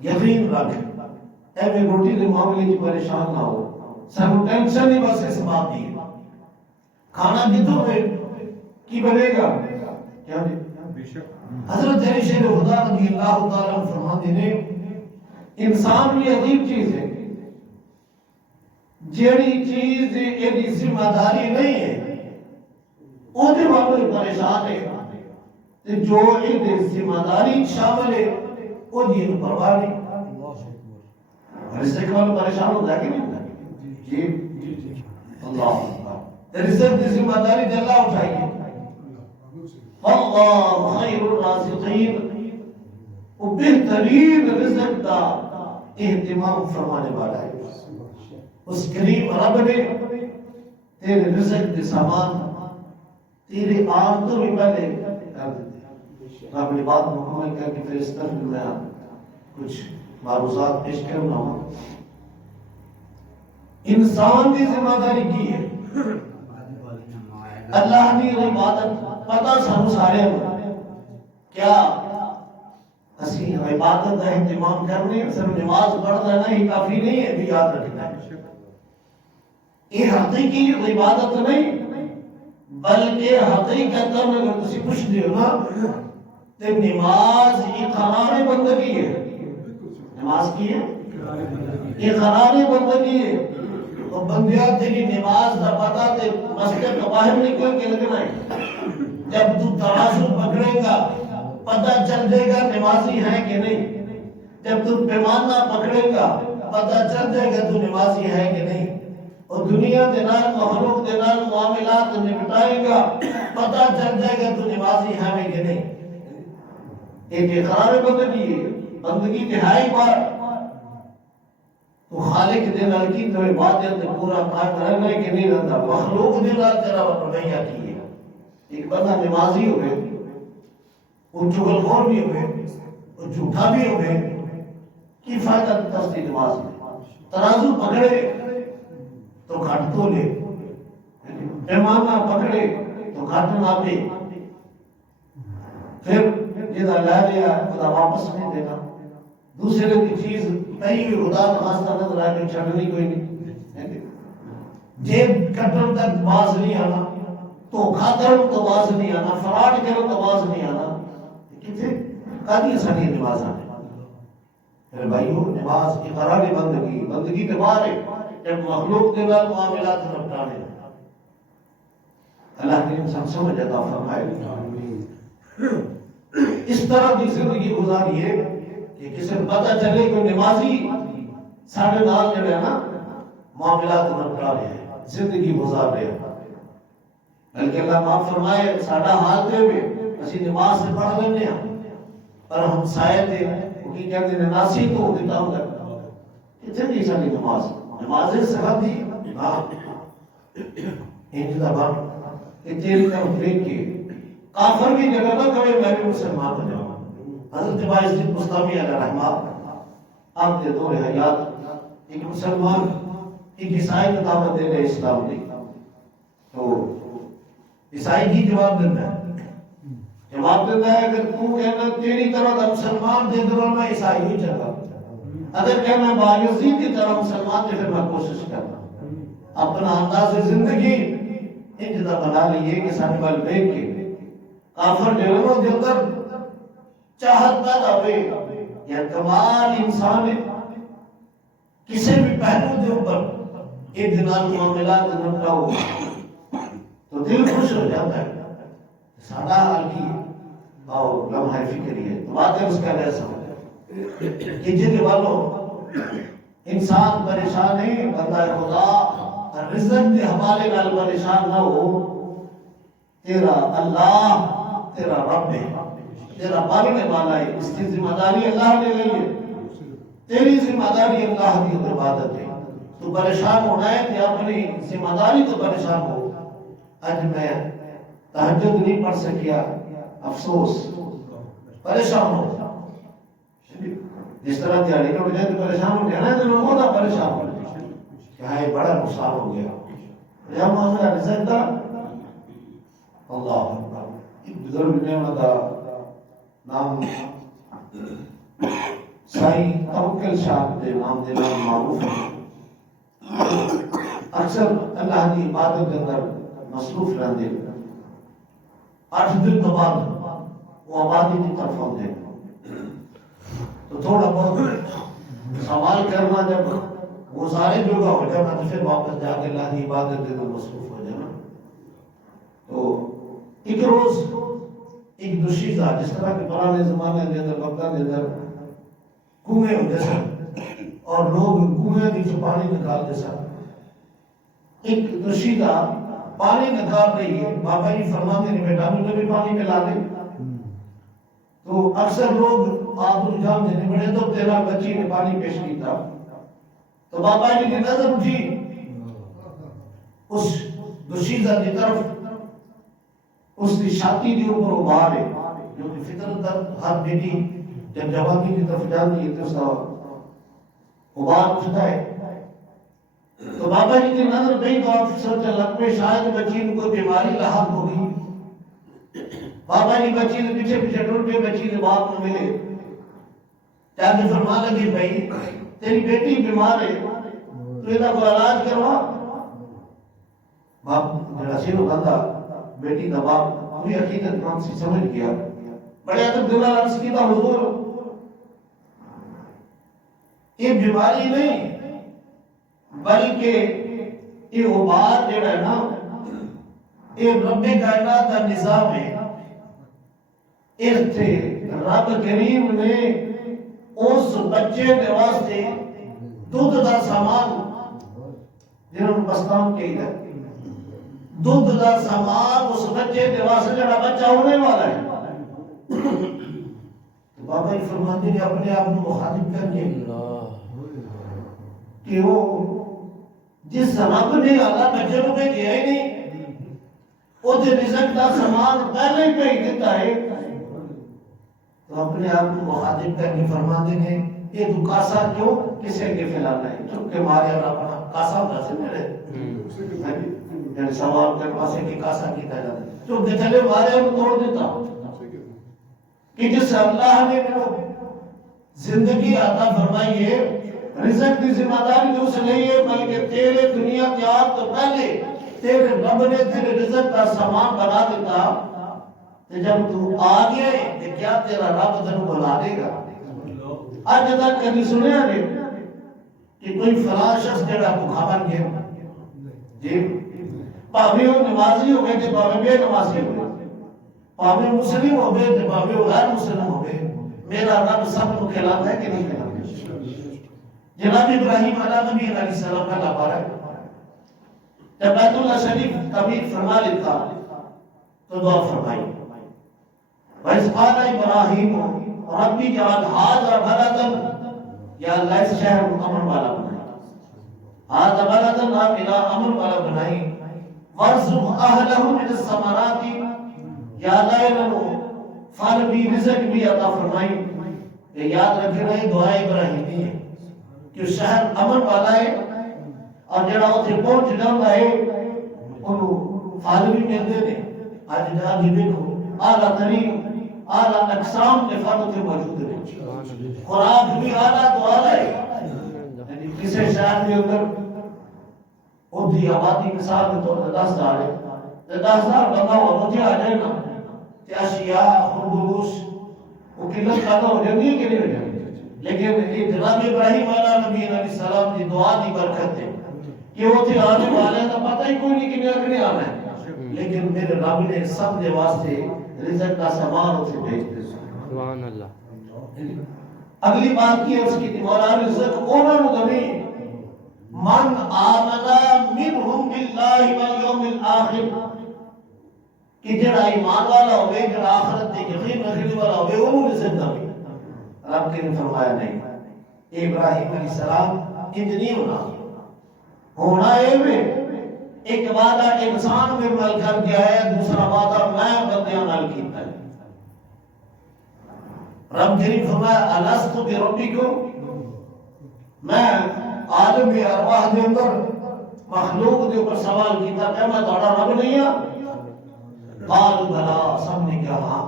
یقین رکھ اے میں روٹی کے معاملے کی پریشان نہ ہو، سب ٹینشن ہی بس اس بات کی ہے کھانا کتوں میں کی بنے گا کیا جی؟ حضرت علی شیر خدا رضی اللہ تعالیٰ فرماتے ہیں انسان بھی عجیب چیز ہے، جیڑی چیز ایڈی ذمہ داری نہیں ہے وہ دے والوں پریشان ہے، جو ایڈی ذمہ داری شامل ہے وہ دین پرواہ نہیں، رزق والوں پریشان ہوتا ہے کہ نہیں ہوتا جی اللہ رزق کی ذمہ داری دے اللہ اٹھائے گی، اللہ خیر الرازقین، وہ بہترین رزق کا اہتمام فرمانے والا ہے، اس کریم رب نے تیرے رزق کے سامان تیرے آن تو بھی پہلے کر دیتے، رب نے بات مکمل کر کے فرشتہ میں کچھ معروضات پیش کرنا ہو، انسان کی ذمہ داری کی ہے اللہ نے عبادت پتہ سانو سارے کیا اسی عبادت کا اہتمام کرنے صرف نماز پڑھنا نہیں کافی نہیں ہے بھی یاد رکھنا ہے، یہ حقیقی عبادت نہیں بلکہ حقیقت اگر تسی پوچھ دیو نا تو نماز اقرار بندگی ہے، نماز کی ہے اقرار بندگی ہے، تو بندیاں تیری نماز دا پتہ تے مسجد کا باہر نکل کے لگنا ہے، جب تو ترازو پکڑے گا پتہ چل جائے گا نمازی ہے کہ نہیں، جب تو پیمانہ پکڑے گا پتہ چل جائے گا تو نمازی ہے کہ نہیں، اور دنیا کے نال مخلوق کے نال معاملات نپٹائے گا پتہ چل جائے گا تو نمازی ہے کہ نہیں، ایک اقرار بندگی ہے، بندگی نہائی بار تو خالق دے نال کی تو عبادت پورا قائم رہنا ہے کہ نہیں رہتا، مخلوق دے نال تیرا رویہ کی ہے، ایک بندہ نمازی ہوئے وہ چغل خور بھی ہوئے وہ جھوٹا بھی ہوئے کی فائدہ دستی نماز میں، ترازو پکڑے تو گھٹ تو لے، پیمانہ پکڑے تو گھٹ نہ پے، پھر جدا لے لیا خدا واپس نہیں دینا، دوسرے کی چیز پہی ہوئی خدا نخواستہ نظر آئے کہ چھڑنی کوئی نہیں، جیب کٹن تک باز نہیں آنا، تو کھاتر تو باز نہیں آنا، فراڈ کرو تو باز نہیں آنا، کتنے قادی سانی نماز آنے میرے بھائیو نماز اقرار بندگی، بندگی کے بارے جب مخلوق کے بعد معاملات نپٹانے اللہ کے انسان سمجھ عطا فرمائے، اس طرح کی زندگی گزاری ہے کہ کسی کو پتہ چلے کہ نمازی ساڑھے نال جو ہے نا معاملات نپٹا رہے ہیں، زندگی گزار رہے ہیں، بلکہ اللہ معاف فرمائے ساڑھا حال دے ہوئے اسی نماز سے پڑھ لینے ہیں پر ہم سائے دے وہ کی کہتے ہیں ناسی تو دیتا ہوں گا کتنے دی ساڑھی نمازیں سکھا دی انجدہ بار کہ تیری طرف دیکھ کے کافر بھی جگہ نہ کرے میں بھی مسلمان ہو جاؤں، حضرت باعث مستمی علیہ رحمہ آپ کے دور حیات ایک مسلمان ایک عیسائی کو دعوت دے رہے اسلام نے، تو عیسائی کی جواب دیتا ہے اگر تو کہنا تیری طرح دا مسلمان دے دور میں عیسائی ہوئی چلا، اگر کہنا بایزید کی طرح مسلمان دے پھر میں کوشش کرنا اپنا انداز زندگی انجدہ بنا لیے کہ ساتھ بال بیک کے کافر جنوں دے اندر چاہت پیدا ہوئے یا کمال انسان کسی بھی پہلو دے اوپر ایک دنال معاملات نمٹا ہو تو دل خوش ہو جاتا ہے، سادہ حال کی اور لمحہ فکری ہے، تو بات ہے اس کا ایسا ہو کہ جن والوں انسان پریشان ہے بندہ خدا رزق کے حوالے نال پریشان نہ ہو، تیرا اللہ تیرا رب ہے، تیرا مالنے والا ہے، اس کی ذمہ داری اللہ نے لی ہے، تیری ذمہ داری اللہ کی عبادت ہے، تو پریشان ہونا ہے کہ اپنی ذمہ داری تو پریشان ہو، آج میں تہجد نہیں پڑھ سکیا افسوس پریشان ہو، جس طرح دیاری کا وجہ تو پریشان ہو جانا ہے تو لوگوں کا پریشان ہو کیا ہے بڑا نقصان ہو گیا، یا معاملہ رزق دا اللہ ایک بزرگ نے کا نام سائی توکل صاحب دے نام دے نام معروف ہے. اکثر اللہ کی عبادت کے اندر مصروف رہتے 8 دن تو بعد وہ آبادی کی طرف آتے تو تھوڑا بہت سوال کرنا جب گزارے جوگا ہو جانا تو پھر واپس جا کے اللہ کی عبادت کے اندر مصروف ہو جانا. تو ایک روز ایک دوشیزہ جس طرح کے پرانے زمانے کے اندر بغداد کے اندر کنویں ہوتے سن اور لوگ کنویں کی سے پانی نکالتے سن. ایک دوشیزہ پانی نکال رہی ہے. بابا جی فرماتے ہیں بیٹا مجھے بھی پانی پلا دے. تو اکثر لوگ آپ رجحان دینے بڑے تو تیرا بچی نے پانی پیش کیا تو بابا جی کی نظر اٹھی اس دوشیزہ کی طرف. اس کی چھاتی کے اوپر ابھار ہے جو کہ فطرت ہر بیٹی جب جوانی کی طرف جاتی ہے تو اس کا ابھار اٹھتا ہے. تو بابا جی کی نظر گئی تو آپ سوچنے لگ پہ شاید بچی کو بیماری لاحق ہوگی. بابا جی بچی نے پیچھے پیچھے ٹوٹ کے بچی نے باپ کو ملے جا کے فرما لگی بھائی تیری بیٹی بیمار ہے تو یہ کو علاج کروا. باپ جڑا سی بندہ بیٹی کا باپ پوری حقیقت کون سی سمجھ گیا. بڑے ادب دلہ عرض کی تھا حضور یہ بیماری نہیں بلکہ یہ ابھار جڑا ہے نا یہ رب کائنات کا نظام ہے. اس سے رب کریم نے اس بچے کے واسطے دودھ کا سامان جنہوں بستان کے ادھر دودھ کا سامان اس بچے کے واسطے جڑا بچہ ہونے والا ہے. بابا جی فرماتے ہیں اپنے آپ کو مخاطب کر کے کہ وہ جس رب نے اللہ بچے کو بھیجا ہی نہیں وہ رزق کا سامان پہلے ہی بھیج دیتا ہے. تو اپنے آپ کو مخاطب کر کے فرماتے ہیں یہ تو کاسا کیوں کسے کے پھیلانا ہے چپ کے مارے اور اپنا کاسا ہوتا سے میرے سوال کر پاسے کی کاسا کی جاتا ہے چپ کے چلے مارے اور توڑ دیتا کہ جس اللہ نے زندگی عطا فرمائی ہے رزق کی ذمہ داری تو اسے نہیں ہے بلکہ تیرے دنیا کے آپ تو پہلے تیرے رب نے تیرے رزق کا سامان بنا دیتا کہ جب تو آگے کہ کیا تیرا رب تنو بنا دے گا. آج تک کبھی سنیا نہیں کہ کوئی فلاں شخص جڑا بھوکا بن گیا جی پاوے وہ نمازی ہو گئے تھے پاوے بے نمازی ہو گئے پاوے مسلم ہو گئے تھے پاوے غیر مسلم ہو گئے میرا رب سب کو کھلاتا ہے کہ نہیں کھلاتا. جناب ابراہیم علیہ نبی علیہ السلام کا لپارا ہے جب بیت اللہ شریف تعمیر فرما لیتا تو دعا فرمائی وَإِذْ قَالَ إِبْرَاهِيمُ رَبِّ اجْعَلْ هَٰذَا بَلَدًا یا اللہ اس شہر کو امن والا بنائی هَٰذَا بَلَدًا آمِنًا امن والا بنائی وَارْزُقْ أَهْلَهُ مِنَ الثَّمَرَاتِ یا اللہ انہوں پھل بھی رزق بھی عطا فرمائی. یہ یاد رکھے رہے دعا ابراہیمی ہے کہ شہر امن والا ہے اور جڑا اتنے پہنچ جاتا ہے انہوں پھل بھی ملتے ہیں. آج جا کے دیکھو اعلیٰ ترین اعلیٰ اقسام کے پھل اتنے موجود ہیں خوراک بھی اعلیٰ تو اعلیٰ ہے. یعنی کسی شہر کے اندر ادھی آبادی مثال کے طور پر 10,000 ہے 10,000 بندہ ہوا مجھے آ جائے نا کہ اشیاء خرگوش وہ قلت پیدا ہو جاتی ہے کہ نہیں ہو جاتی. لیکن جناب ابراہیم علیہ نبی علیہ السلام کی دعا کی برکت ہے کہ وہ تھے آنے والے ہیں تو پتہ ہی کوئی نہیں کہ نہیں آنا ہے لیکن میرے رب نے سب کے واسطے رزق کا سامان اسے بھیج دیا. سبحان اللہ. اگلی بات کی ہے اس کی مولا رزق انہوں نے من آمنا منہم باللہ والیوم الآخر کہ جڑا ایمان والا ہوئے جڑا آخرت تے یقین رکھنے والا ہوئے انہوں نے زندہ بھی. رب نے فرمایا نہیں ابراہیم علیہ السلام اتنی ہونا ہے ایک وعدہ انسان میں مل کر گیا ہے دوسرا وعدہ میں بندیاں نال کیتا ہے. رب کریم فرمایا الستو بربکم میں عالم ارواح دے اندر مخلوق دے اوپر سوال کیتا کہ میں تہاڈا رب نہیں ہاں قالوا بلا سب نے کہا ہاں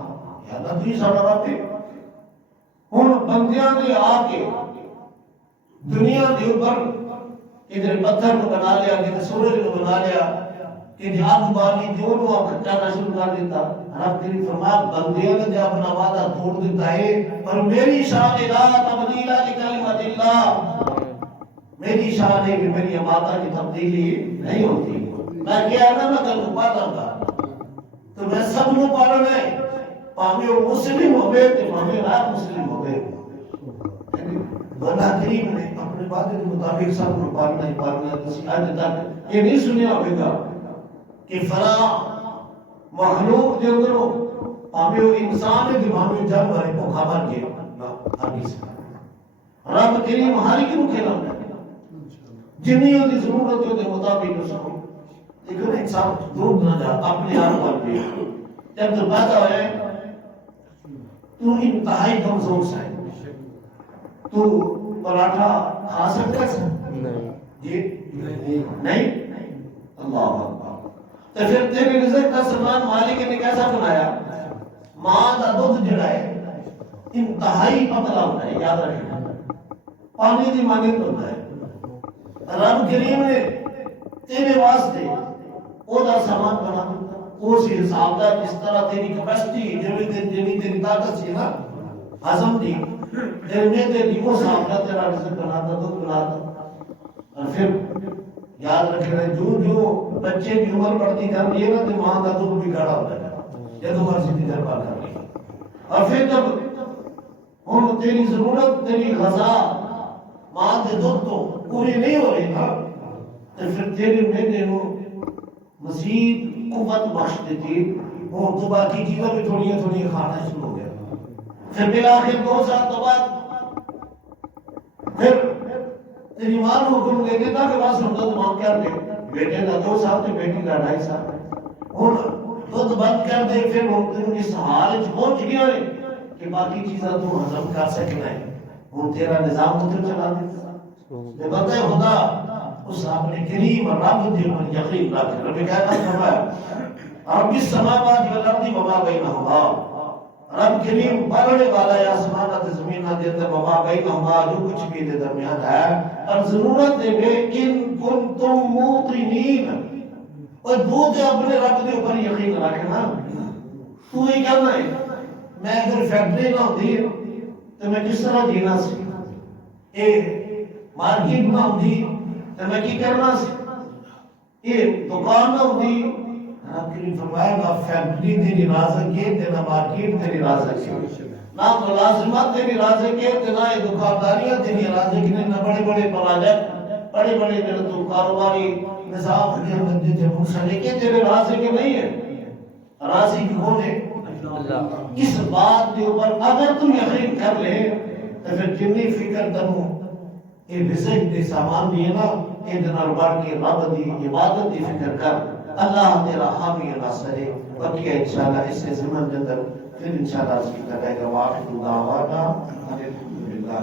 یا اللہ تو ہی ساڈا رب ہے. ہن بندیاں نے آ کے دنیا کے اوپر ادھر پتھر کو بنا لیا، کدھر سورج کو بنا لیا، کہ آگ بالی دونوں اب کھٹانا شروع کر دیتا۔ رب تیری فرمایا بندیاں نے جب اپنا وعدہ توڑ دیتا ہے، پر میری شان لا تبدیل لکلمۃ اللہ، میری شان ہے کہ میری عبادت کی تبدیلی نہیں ہوتی۔ میں کیا نا میں کل کو پڑھوں گا تو میں سب کو پڑھنا ہے، پاوے وہ مسلم ہوئے تو پاوے غیر مسلم ہوئے، اللہ کریم نے اپنے وعدے کے مطابق سب کو پڑھنا ہی پڑھنا ہے۔ کسی آج تک یہ نہیں سنیا ہوگا کہ فلاں مخلوق کے اندر پاوے وہ انسان ہے کہ پاوے جانور ہے وہ خبر کے حدیث رب کریم ہر ایک کو کھلانا ہے، جنہیں کی ضرورت ہے کے مطابق اس کو لیکن انسان دور نہ جا اپنے آپ پر بھی جب تو پیدا ہے تو انتہائی کمزور سے تو پراٹھا کھا سکتا ہے جی نہیں اللہ اکبر۔ تو پھر تیرے رزق کا سامان مالک نے کیسا بنایا؟ ماں کا دودھ جڑا ہے انتہائی پتلا ہوتا ہے، یاد رکھنا، پانی کی مانند ہوتا ہے۔ رب کریم نے تیرے واسطے وہ دا سامان بنا دیتا، اس حساب دا جس طرح تیری کیپیسٹی جڑی تیری طاقت سی نا ہضم دی تیرے میں تیری وہ حساب دا تیرا رزق بناتا، دودھ بناتا۔ اور پھر یاد رکھنا جو بچے کی عمر بڑھتی جاتی ہے نا تو ماں کا دودھ بھی گاڑا ہوتا ہے جب مرضی کی دربار کر لی، اور پھر جب ہم تیری ضرورت تیری غذا ماں کے دودھ تو پوری نہیں ہو رہی نا تو پھر تیرے میدے کو مزید قوت بخش دیتی، وہ تو باقی چیزیں بھی تھوڑی تھوڑی کھانا شروع ہو گیا۔ پھر بالآخر 2 سال تو بعد پھر تیری ماں کو حکم دے دیتا کہ بس ہم دودھ ماں کر دے، بیٹے کا 2 سال تو بیٹی کا 2.5 سال، ہوں دودھ بند کر دے، پھر وہ تم اس حال پہنچ گیا ہے کہ باقی چیزیں تو ہضم کر سکنا ہے، وہ تیرا نظام ادھر چلا دیتا۔ بندہ خدا اس اپنے کریم رب کے اوپر یقین رکھ، رب کیا فرمایا رب السماوات والارض وما بینہما، رب کریم بڑھنے والا ہے آسمانات زمینہ دے اندر وما بینہما، جو کچھ بھی دے درمیان ہے، اور ضرورت ہے کہ ان کنتم موقنین، اور دودھ اپنے رب کے اوپر یقین رکھنا۔ تو ہی کرنا ہے، میں اگر فیکٹری نہ ہوتی تو میں کس طرح جینا سی، اے مارکیٹ نہ ہوتی تو میں کی کرنا سی، اے دکان نہ ہوتی، رب کریم فرمایا نہ فیکٹری تیری رازق ہے نہ مارکیٹ تیری رازق ہے، نہ ملازمت تیری رازق ہے نہ دکانداریاں تیری رازق ہے، نہ بڑے بڑے پروجیکٹ بڑے بڑے تو کاروباری نظام کے اندر جتنے منسلک تیرے رازق نہیں ہے، رازق کون ہے؟ اس بات کے اوپر اگر تم یقین کر لے تو پھر جنی فکر تمو یہ رزق کے سامان بھی ہے نا یہ دنال بڑھ کے رب دی عبادت دی فکر کر، اللہ تیرا حامی ناصر ہے۔ بقیہ انشاءاللہ اس سے زمن کے اندر پھر انشاءاللہ اس کی کرے گا۔ واقع دعوانا الحمدللہ۔